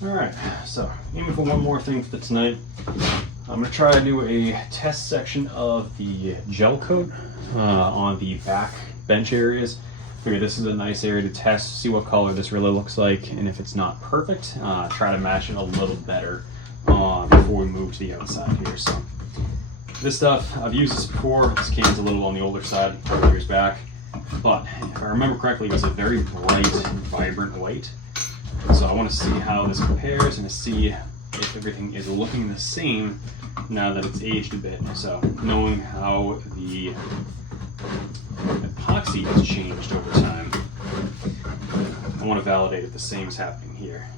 Alright, so aiming for one more thing for tonight. I'm going to try to do a test section of the gel coat on the back bench areas. Figure this is a nice area to test, see what color this really looks like, and if it's not perfect, try to match it a little better before we move to the outside here. So this stuff, I've used this before. This can's a little on the older side, a couple years back, but if I remember correctly, it was a very bright, vibrant white. So I want to see how this compares and to see if everything is looking the same now that it's aged a bit. So knowing how the epoxy has changed over time, I want to validate if the same is happening here.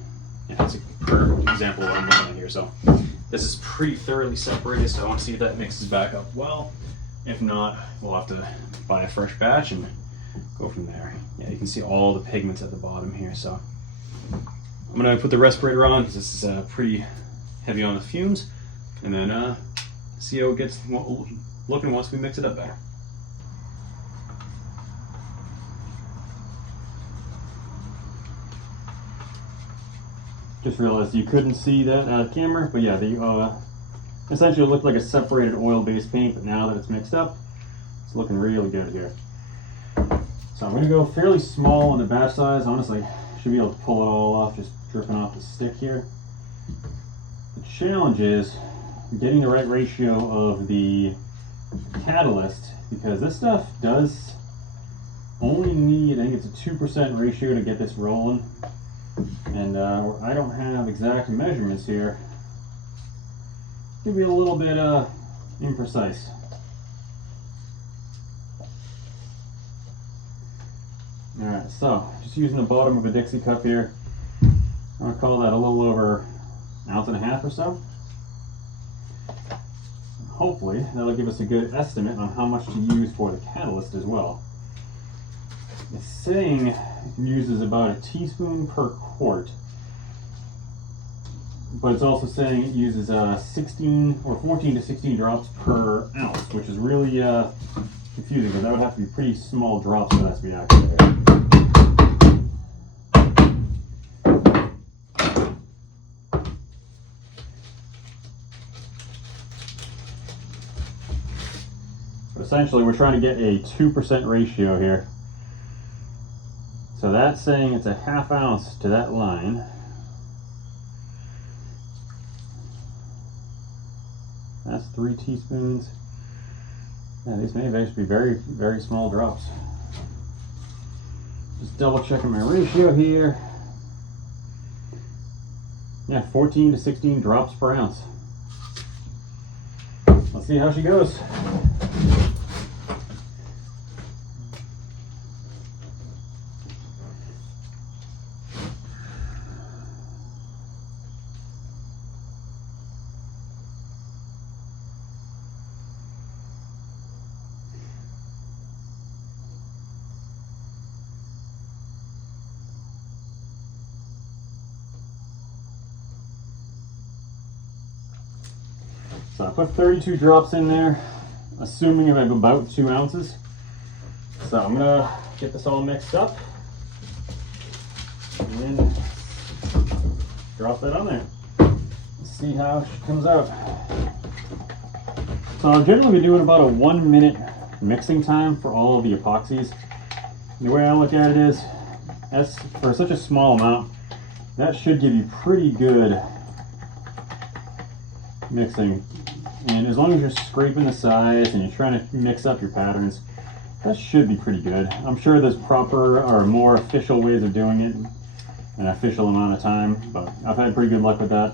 And that's a perfect example of what I'm looking at here. So this is pretty thoroughly separated, so I want to see if that mixes back up well. If not, we'll have to buy a fresh batch and go from there. Yeah, you can see all the pigments at the bottom here. So I'm going to put the respirator on because this is pretty heavy on the fumes, and then see how it gets looking once we mix it up better. Just realized you couldn't see that camera, but yeah, the essentially looked like a separated oil-based paint, but now that it's mixed up, it's looking really good here. So I'm going to go fairly small on the batch size. Honestly, should be able to pull it all off, just dripping off the stick here. The challenge is getting the right ratio of the catalyst, because this stuff does only need, I think it's a 2% ratio to get this rolling. And I don't have exact measurements here. It's gonna be a little bit imprecise. Alright, so just using the bottom of a Dixie cup here. I'm gonna call that a little over 1.5 ounces or so. Hopefully that'll give us a good estimate on how much to use for the catalyst as well. It's saying it uses about a teaspoon per quart, but it's also saying it uses 16 or 14 to 16 drops per ounce, which is really confusing because that would have to be pretty small drops for that to be accurate. So essentially we're trying to get a 2% ratio here. So that's saying it's a 1/2 ounce to that line. That's 3 teaspoons. Yeah, these may actually be very, very small drops. Just double checking my ratio here. Yeah, 14 to 16 drops per ounce. Let's see how she goes. So I put 32 drops in there, assuming I have about 2 ounces. So I'm gonna get this all mixed up and then drop that on there. Let's see how she comes out. So I've generally been doing about a 1 minute mixing time for all of the epoxies. And the way I look at it is, as for such a small amount, that should give you pretty good mixing. And as long as you're scraping the sides and you're trying to mix up your patterns, that should be pretty good. I'm sure there's proper or more official ways of doing it, an official amount of time, but I've had pretty good luck with that.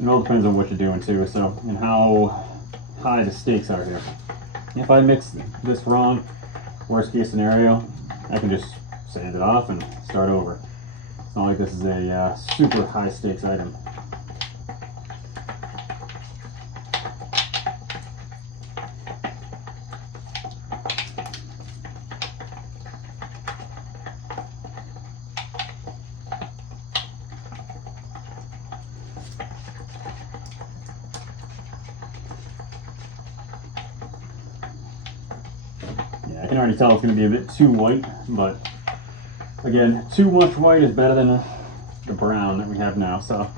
It all depends on what you're doing too, so, and how high the stakes are here. If I mix this wrong, worst case scenario, I can just sand it off and start over. It's not like this is a super high stakes item. I can already tell it's going to be a bit too white, but again, too much white is better than extra brown that we have now. So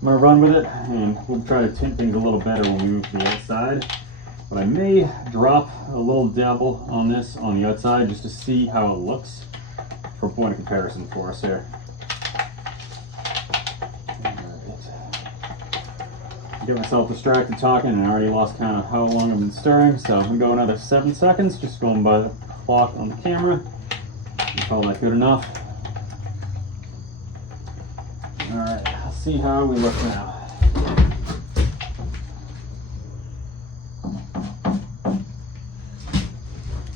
I'm gonna run with it, and we'll try to tint things a little better when we move to the outside. But I may drop a little dabble on this on the outside just to see how it looks for a point of comparison for us here. Get myself distracted talking and I already lost count of how long I've been stirring, so I'm gonna go another 7 seconds, just going by the clock on the camera. You call that good enough? Alright, let's see how we look now.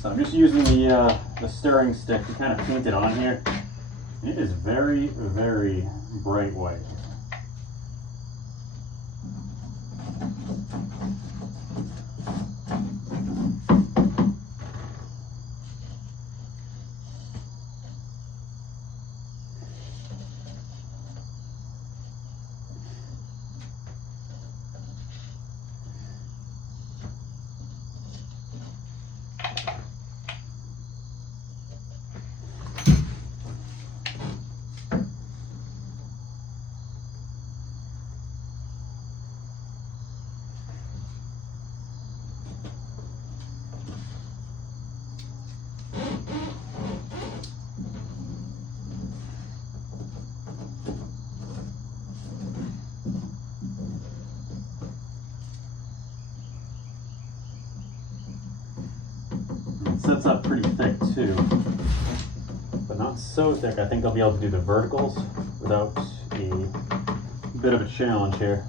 So I'm just using the stirring stick to kind of paint it on here. It is very, very bright white. Sets up pretty thick too, but not so thick. I think I'll be able to do the verticals without a bit of a challenge here.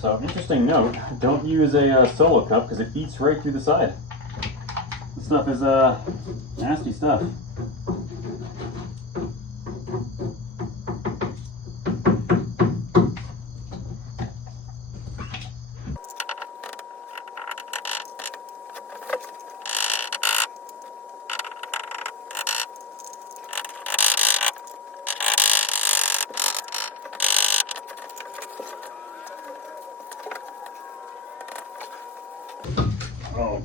So, interesting note, don't use a solo cup because it eats right through the side. This stuff is nasty stuff.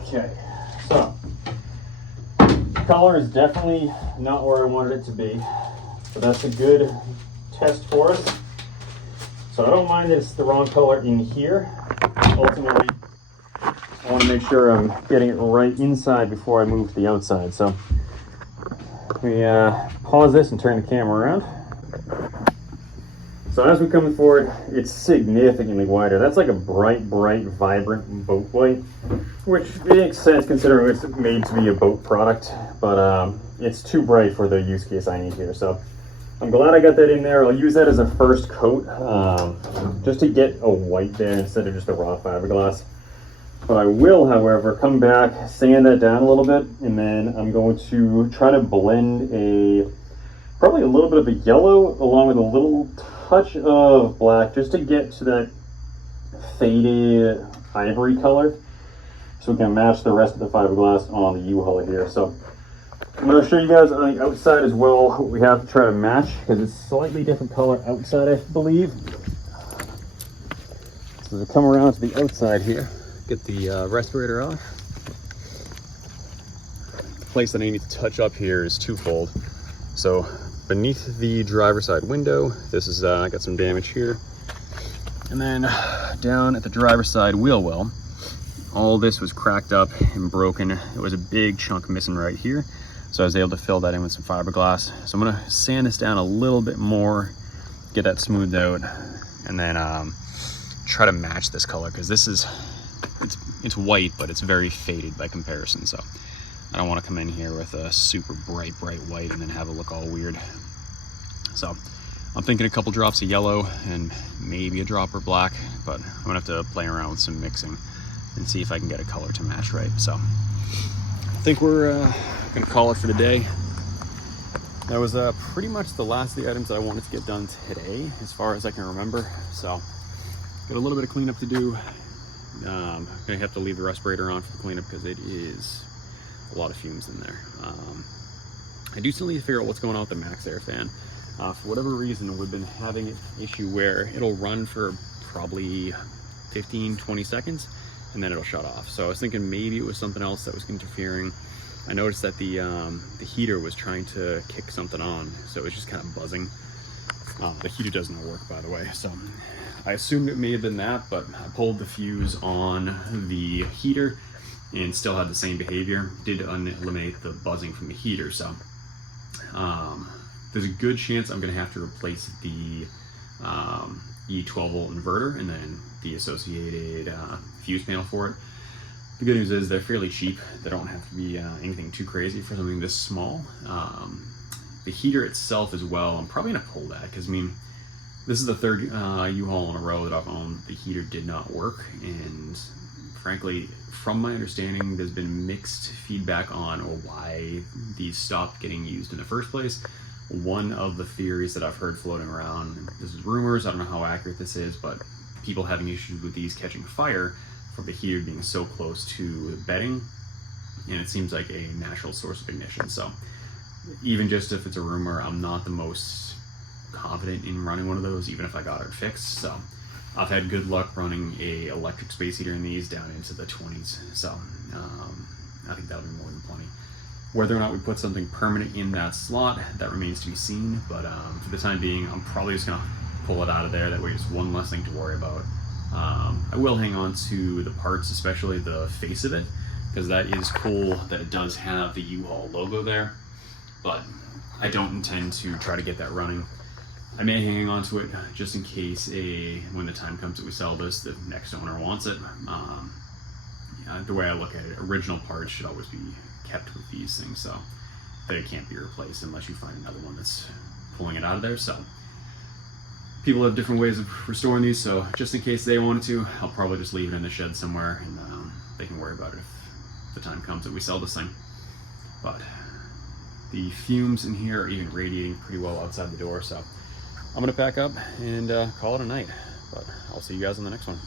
Okay, so color is definitely not where I wanted it to be, but that's a good test for us. So I don't mind that it's the wrong color in here. Ultimately, I want to make sure I'm getting it right inside before I move to the outside. So let me pause this and turn the camera around. So as we come forward, it's significantly wider. That's like a bright, vibrant boat white, which makes sense considering it's made to be a boat product, but it's too bright for the use case I need here. So I'm glad I got that in there. I'll use that as a first coat, just to get a white there instead of just a raw fiberglass. But I will, however, come back, sand that down a little bit, and then I'm going to try to blend probably a little bit of a yellow along with a little touch of black just to get to that faded ivory color so we can match the rest of the fiberglass on the UHAUL here. So I'm going to show you guys on the outside as well what we have to try to match because it's slightly different color outside, I believe. So to come around to the outside here, get the respirator off. The place that I need to touch up here is twofold. So beneath the driver's side window, this is I got some damage here, and then down at the driver's side wheel well, all this was cracked up and broken. It was a big chunk missing right here, so I was able to fill that in with some fiberglass. So I'm gonna sand this down a little bit more, get that smoothed out, and then try to match this color because this is it's white, but it's very faded by comparison. So I don't want to come in here with a super bright white and then have it look all weird. So I'm thinking a couple drops of yellow and maybe a drop of black, but I'm gonna have to play around with some mixing and see if I can get a color to match right. So I think we're gonna call it for the day. That was pretty much the last of the items that I wanted to get done today, as far as I can remember. So got a little bit of cleanup to do. Gonna have to leave the respirator on for the cleanup because it is a lot of fumes in there. I do still need to figure out what's going on with the max air fan. For whatever reason, we've been having an issue where it'll run for probably 15-20 seconds and then it'll shut off. So I was thinking maybe it was something else that was interfering. I noticed that the heater was trying to kick something on, so it was just kind of buzzing. The heater doesn't work, by the way, so I assumed it may have been that, but I pulled the fuse on the heater and still had the same behavior. Did eliminate the buzzing from the heater, so there's a good chance I'm going to have to replace the E12-volt inverter and then the associated fuse panel for it. The good news is they're fairly cheap. They don't have to be anything too crazy for something this small. The heater itself as well, I'm probably going to pull that because, I mean, this is the third U-Haul in a row that I've owned. The heater did not work, and frankly, from my understanding, there's been mixed feedback on why these stopped getting used in the first place. One of the theories that I've heard floating around, this is rumors, I don't know how accurate this is, but people having issues with these catching fire from the heater being so close to the bedding, and it seems like a natural source of ignition. So even just if it's a rumor, I'm not the most confident in running one of those, even if I got it fixed. So I've had good luck running a electric space heater in these down into the 20s. So I think that'll be more than plenty. Whether or not we put something permanent in that slot, that remains to be seen. But for the time being, I'm probably just gonna pull it out of there. That way it's one less thing to worry about. I will hang on to the parts, especially the face of it, because that is cool that it does have the U-Haul logo there. But I don't intend to try to get that running. I may hang on to it just in case when the time comes that we sell this, the next owner wants it. The way I look at it, original parts should always be kept with these things, so that it can't be replaced unless you find another one that's pulling it out of there. So people have different ways of restoring these, so just in case they wanted to, I'll probably just leave it in the shed somewhere, and they can worry about it if the time comes that we sell this thing. But the fumes in here are even radiating pretty well outside the door, so I'm gonna pack up and call it a night. But I'll see you guys on the next one.